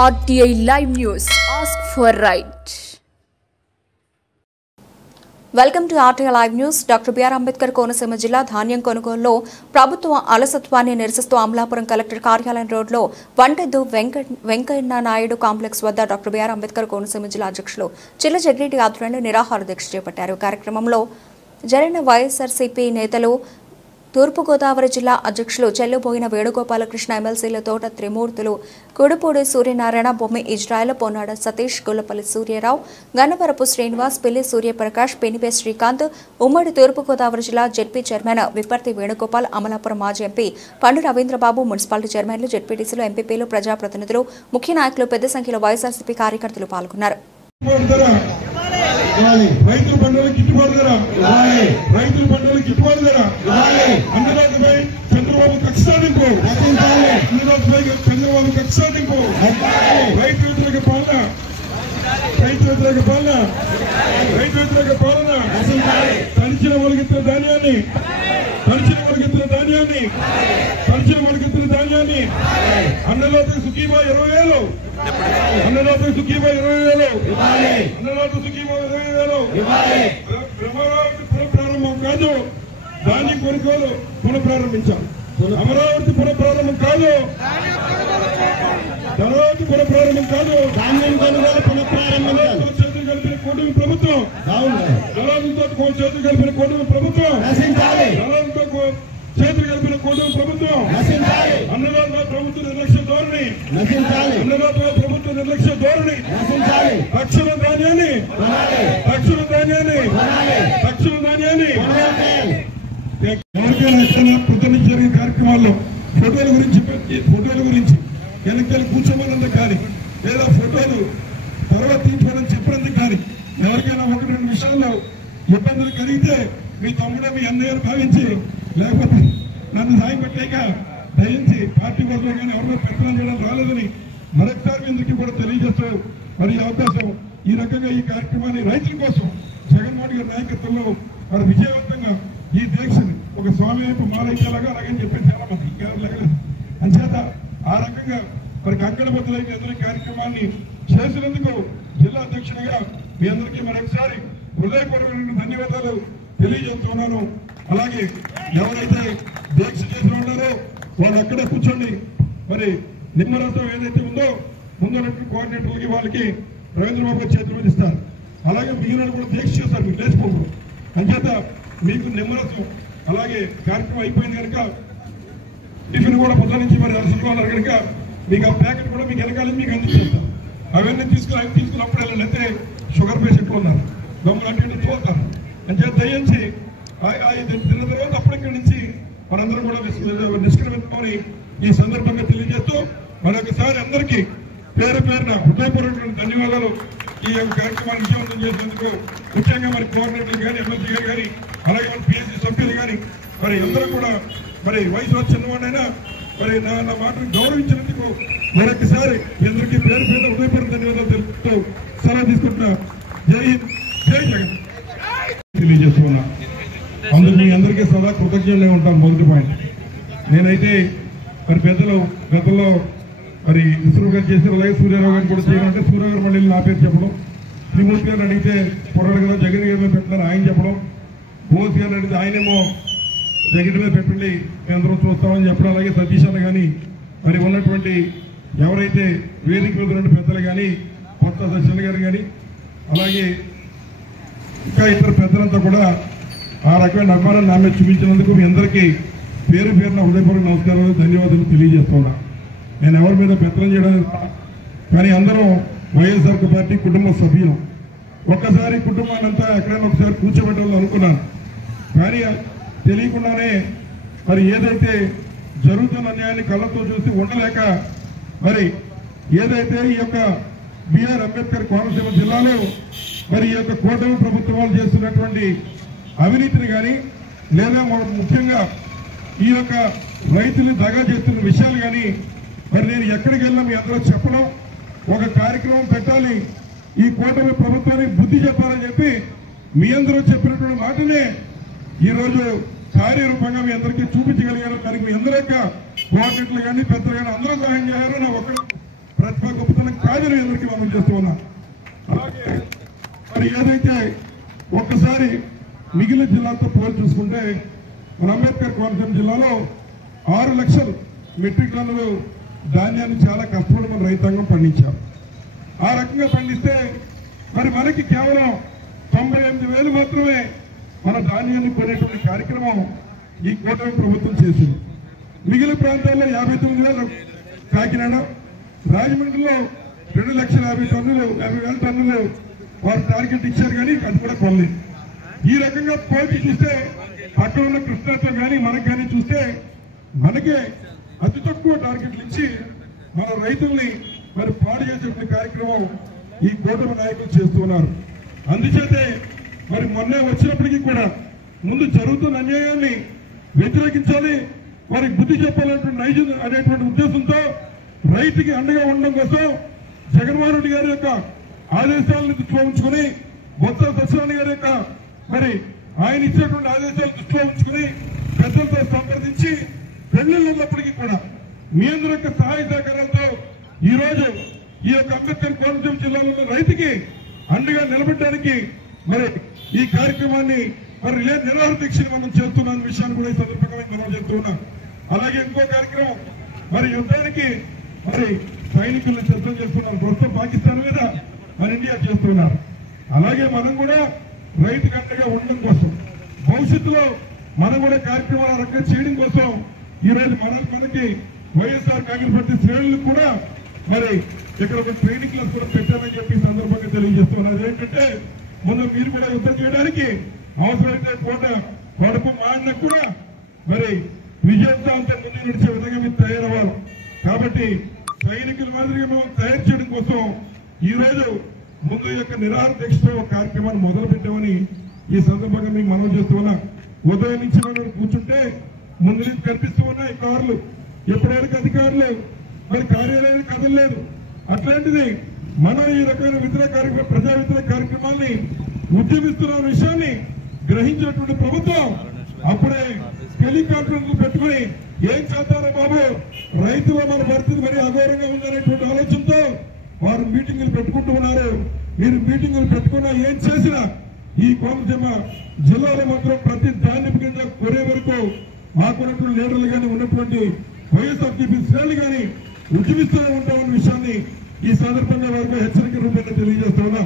RTI Live News. Ask for right. Welcome to RTI live news. Doctor BR Ambedkar Konaseema జిల్లా ధాన్యం కొనుగోలులో ప్రభుత్వ అలసత్వాన్ని నిరసిస్తూ అమలాపురం కలెక్టర్ కార్యాలయం రోడ్లో వంటెద్దు వెంకయ్య నాయుడు కాంప్లెక్స్ వద్ద డాక్టర్ బిఆర్ అంబేద్కర్ కోనసీమ జిల్లా అధ్యక్షులు చిల్ల జగ్రెడ్డి ఆధ్వర్యంలో నిరాహార దీక్ష చేపట్టారు. కార్యక్రమంలో జరిగిన వైఎస్ఆర్సీపీ నేతలు తూర్పుగోదావరి జిల్లా అధ్యక్షులు చెల్లుబోయిన వేణుగోపాలకృష్ణ, ఎమ్మెల్సీల తోట త్రిమూర్తులు, కుడుపూడి సూర్యనారాయణ, బొమ్మి ఇజ్రాయల్, పొన్నాడ సతీష్, గొల్లపల్లి సూర్యరావు, గన్నవరపు శ్రీనివాస్, పిల్లి సూర్యప్రకాష్, పెనిపే శ్రీకాంత్, ఉమ్మడి తూర్పుగోదావరి జిల్లా జెడ్పీ చైర్మన్ విప్పర్తి వేణుగోపాల్, అమలాపురం మాజీ ఎంపీ పండు రవీంద్రబాబు, మున్సిపాలిటీ చైర్మన్లు, జెడ్పీటీసీలు, ఎంపీపీలు, ప్రజాప్రతినిధులు, ముఖ్య నాయకులు పెద్ద సంఖ్యలో వైఎస్ఆర్సీపీ కార్యకర్తలు పాల్గొన్నారు. రైతుల పంటలకు గిట్టుబాటు ధర, రైతుల పంటలకు గిట్టుబాటు ధర, అన్నదాతపై చంద్రబాబు కక్ష సాధింపు, అన్నదాతపై చంద్రబాబు కక్ష సాధింపు, రైతు వ్యతిరేక పాలన, రైతు వ్యతిరేక పాలన, రైతు వ్యతిరేక పాలన, తడిచిన మొలకెత్తిన ధాన్యాన్ని, తడిచిన మొలకెత్తిన ధాన్యాన్ని, తడిచిన మొలకెత్తిన ధాన్యాన్ని అన్నదాతకు సుఖీబా 20,000, అన్నదాతకు సుఖీబా 20,000, అన్నదాత సుఖీబా 20,000. అమరావతి పునఃప్రారంభం కాదు, ధాన్యం కొనుగోలు పునఃప్రారంభించాం. అమరావతి పునఃప్రారంభం కాదు, అమరావతి పునఃప్రారంభం కాదు, ధాన్యం కొనుగోలు పునఃప్రారంభం. చేతులు కలిపిన కూటమి ప్రభుత్వం, దళాలతో చేతులు కలిపిన కూటమి ప్రభుత్వం, దళాలతో చేతులు కలిపిన కూటమి ప్రభుత్వం, అన్నదాత ప్రభుత్వ నిర్లక్ష్య ధోరణి, అన్నదాత ప్రభుత్వ నిర్లక్ష్య ధోరణి, తక్షణ ధాన్యాన్ని, తక్షణ ధాన్యాన్ని, తక్షణ ధాన్యాన్ని. పొద్దున్న జరిగిన కార్యక్రమాల్లో ఫోటోల గురించి వెనకాల కూర్చోమన్నందుకు కానీ, లేదా ఫోటోలు తర్వాత తీసుకోవడం చెప్పినందుకు కానీ, ఎవరికైనా 1-2 విషయాల్లో ఇబ్బందులు కలిగితే మీ తమ్ముడే మీ అన్నయ్యను భావించి, లేకపోతే నన్ను సాయం పెట్టాక దయించి పార్టీ కోసం కానీ ఎవరిలో పెత్తనం చేయడం రాలేదని మరొకసారి మీ అందరికీ కూడా తెలియజేస్తూ, మరి అవకాశం ఈ రకంగా ఈ కార్యక్రమాన్ని రైతుల కోసం జగన్మోహన్ గారి నాయకత్వంలో మరి విజయవంతంగా ఈ దీక్షని ఒక స్వామి వైపు మాలైతేలాగా అలాగని చెప్పి చాలా మంది ఇంకెవరు లేగలేదు. అంచేత ఆ రకంగా మరి కంకణబద్దులైన ఎదురు కార్యక్రమాన్ని చేసినందుకు జిల్లా అధ్యక్షునిగా మీ అందరికీ మరొకసారి హృదయపూర్వకమైన ధన్యవాదాలు తెలియజేస్తున్నాను. అలాగే ఎవరైతే దీక్ష చేసిన ఉన్నారో వాళ్ళు అక్కడే కూర్చోండి. మరి నిమ్మరసం ఏదైతే ఉందో ముందున్నట్టు కోఆర్డినేటర్లకి వాళ్ళకి రవీంద్రబాబు చేతులు మీద ఇస్తారు. అలాగే మిగిలిన కూడా దీక్ష చేస్తారు, మీకు లేచిపోకూడదు. అంచేత మీకు నిమ్మరసం అలాగే కార్యక్రమం అయిపోయింది కనుక టిఫిన్ కూడా పొద్దు నుంచి మరి అలసలుకున్నారు కనుక మీకు ఆ ప్యాకెట్ కూడా మీకు వెనకాలని మీకు అందించేస్తారు. అవన్నీ తీసుకున్నప్పుడు వెళ్ళండి. షుగర్ పేషెంట్లు ఉన్నారు, దమ్ములు అంటే చూస్తారు. అంచేత దయించి తిన్న తర్వాత అప్పుడు ఇక్కడి నుంచి మనందరం కూడా నిష్క్రమించుకొని ఈ సందర్భంగా తెలియజేస్తూ మరొకసారి అందరికీ పేరు పేరున హృదయపూర్వకమైన ధన్యవాదాలు. ఈ యొక్క కార్యక్రమాన్ని విజయవంతం చేసినందుకు ముఖ్యంగా మరి కోఆర్డినేటర్ కానీ, ఎమ్మెల్సీ గారు కానీ, అలాగే మన పిఎస్సీ సభ్యులు కానీ, మరి అందరూ కూడా మరి వయసు చిన్నవాడైనా మరి నా మాటను గౌరవించినందుకు మరొకసారి మీ అందరికీ పేరు పేరు హృదయపూర్వక ధన్యవాదాలు తెలుపుతూ సలహా తీసుకుంటున్నా. జై హింద్, జై జగన్ తెలియజేస్తున్నా. అందుకు మీ అందరికీ సదా కృతజ్ఞులే ఉంటాం. మొదటి పాయింట్ నేనైతే మరి గతంలో మరి ఇస్రో గారు చేసిన అలాగే సూర్యారావు గారిని కూడా చేయాలంటే సూర్యగారు మళ్ళీ నా పేరు చెప్పడం, త్రిమూర్తి గారిని అడిగితే పొరడు కదా జగన్ గారి మీద పెట్టినారు ఆయన చెప్పడం, బోస్ గారిని అడిగితే ఆయనేమో జగన్ మీద పెట్టండి మేమందరం చూస్తామని చెప్పడం, అలాగే సతీష్ అన్న కానీ మరి ఉన్నటువంటి ఎవరైతే వేదిక మీద ఉన్న పెద్దలు కానీ, కొత్త సత్యన్ గారు కానీ, అలాగే ఇంకా ఇతర పెద్దలంతా కూడా ఆ రకమైన అభిమానాన్ని నా మీద చూపించినందుకు మీ అందరికీ పేరు పేరున హృదయపూర్వక నమస్కారాలు, ధన్యవాదాలు తెలియజేస్తున్నా. నేను ఎవరి మీద పెత్తనం చేయడానికి కానీ అందరం వైఎస్ఆర్ పార్టీ కుటుంబ సభ్యులు. ఒక్కసారి కుటుంబాన్ని అంతా ఎక్కడైనా ఒకసారి కూర్చోబెట్టాలని అనుకున్నాను. కానీ తెలియకుండానే మరి ఏదైతే జరుగుతున్న అన్యాయాన్ని కళ్ళతో చూసి ఉండలేక మరి ఏదైతే ఈ యొక్క బిఆర్ అంబేద్కర్ కోనసీమ జిల్లాలో మరి ఈ యొక్క కూటమి ప్రభుత్వాలు చేస్తున్నటువంటి అవినీతిని కానీ, లేదా ముఖ్యంగా ఈ యొక్క రైతులు దగా చేస్తున్న విషయాలు కానీ మరి నేను ఎక్కడికి వెళ్ళినా మీ అందరూ చెప్పడం, ఒక కార్యక్రమం పెట్టాలి, ఈ కూటమి ప్రభుత్వానికి బుద్ధి చెప్పాలని చెప్పి మీ అందరూ చెప్పినటువంటి మాటనే ఈరోజు కార్యరూపంగా మీ అందరికీ చూపించగలిగారు. దానికి మీ అందరి యొక్క కోఆర్డినేటర్లు కానీ, పెద్దలు కానీ అందరూ సహాయం చేశారు. నా ఒక్క ప్రతిభ గొప్పతనం కాదని అందరికీ మనం చేస్తూ ఉన్నాం. అలాగే మరి ఏదైతే ఒక్కసారి మిగిలిన జిల్లాతో పోల్చి చూసుకుంటే మన అంబేద్కర్ కోనసీమ జిల్లాలో 6 లక్షల మెట్రిక్ టన్నులు ధాన్యాన్ని చాలా కష్టపడి మన రైతాంగం పండించారు. ఆ రకంగా పండిస్తే మరి మనకి కేవలం 98,000 మాత్రమే మన ధాన్యాన్ని కొనేటువంటి కార్యక్రమం ఈ కూటమి ప్రభుత్వం చేసింది. మిగిలిన ప్రాంతాల్లో 59,000 కాకినాడ, రాజమండ్రిలో 2,50,000 టన్నులు వారు టార్గెట్ ఇచ్చారు, కానీ అది కూడా కొనలేదు. ఈ రకంగా పోల్చి చూస్తే అక్కడ ఉన్న కృష్ణాతో కానీ మనకు కానీ చూస్తే మనకే అతి తక్కువ టార్గెట్లు ఇచ్చి మన రైతుల్ని మరి పాడు చేసేటువంటి కార్యక్రమం ఈ కూటమి నాయకులు చేస్తున్నారు. అందుచేతే మరి మొన్నే వచ్చినప్పటికీ కూడా ముందు జరుగుతున్న అన్యాయాన్ని వ్యతిరేకించాలి, వారికి బుద్ధి చెప్పాలనేటువంటి నైజం అనేటువంటి ఉద్దేశంతో రైతుకి అండగా ఉండడం కోసం జగన్మోహన్ రెడ్డి గారి యొక్క ఆదేశాలను దృష్టిలో ఉంచుకుని, బొత్స సత్యనారాయణ గారి యొక్క మరి ఆయన ఇచ్చినటువంటి ఆదేశాలు దృష్టిలో ఉంచుకుని పెద్దలతో సంప్రదించి పెళ్లిళ్ళు ఉన్నప్పటికీ కూడా మీ అందరి యొక్క సహాయ సహకారాలతో ఈ రోజు ఈ యొక్క అంబేద్కర్ కోనసీమ జిల్లాలో ఉన్న రైతుకి అండగా నిలబడడానికి మరి ఈ కార్యక్రమాన్ని మరి నిరాహార దీక్షని మనం చేస్తున్న విషయాన్ని కూడా ఈ సందర్భంగా మనం చెప్తూ ఉన్నాం. అలాగే ఇంకో కార్యక్రమం మరి యుద్ధానికి మరి సైనికులను సిద్ధం చేస్తున్నారు. ప్రస్తుతం పాకిస్తాన్ మీద మన ఇండియా చేస్తున్నారు. అలాగే మనం కూడా రైతుకు అండగా ఉండడం కోసం భవిష్యత్తులో మనం కూడా కార్యక్రమాలు రకంగా చేయడం కోసం ఈ రోజు మనకి వైఎస్ఆర్ కాంగ్రెస్ పార్టీ శ్రేణులకు కూడా మరి ఇక్కడ ఒక ట్రైనింగ్ క్లాస్ కూడా పెట్టారని చెప్పి సందర్భంగా తెలియజేస్తున్నారు. అదేంటంటే ముందు మీరు కూడా యుద్ధం చేయడానికి అవసరమైతే కడుపు మాడినా కూడా మరి విజయవంతం ముందు నడిచే విధంగా మీరు తయారవ్వాలి. కాబట్టి సైనికుల మాదిరిగా మేము తయారు చేయడం కోసం ఈ రోజు ముందు యొక్క నిరాహార దీక్షతో ఒక కార్యక్రమాన్ని మొదలు పెట్టామని ఈ సందర్భంగా మీకు మనవి చేస్తున్నా. ఉదయం నుంచి మనం కూర్చుంటే ముందు నుంచి కనిపిస్తూ ఉన్నాయి కార్లు, ఎప్పటివరకు అధికారులు మరి కార్యాలయానికి కదలలేదు. అట్లాంటిది మనం ఈ రకమైన వ్యతిరేక ప్రజా వ్యతిరేక కార్యక్రమాల్ని ఉద్యమిస్తున్న విషయాన్ని గ్రహించినటువంటి ప్రభుత్వం అప్పుడే టెలికాన్ఫరెన్స్ పెట్టుకుని ఏం చేస్తారో బాబు, రైతుల మన పరిస్థితి మరి అఘోరంగా ఉందనేటువంటి ఆలోచనతో వారు మీటింగులు పెట్టుకుంటూ ఉన్నారు. మీరు మీటింగులు పెట్టుకున్నా ఏం చేసినా ఈ కోనసీమ జిల్లాలో మాత్రం ప్రతి ధాన్యం కింద కొనే వరకు మాకున్నటువంటి లీడర్లు కానీ ఉన్నటువంటి వైఎస్ఆర్సీపీ శ్రేణులు కానీ ఉద్యమిస్తూనే ఉంటామన్న విషయాన్ని ఈ సందర్భంగా వారికి హెచ్చరిక రూపంగా తెలియజేస్తున్నా.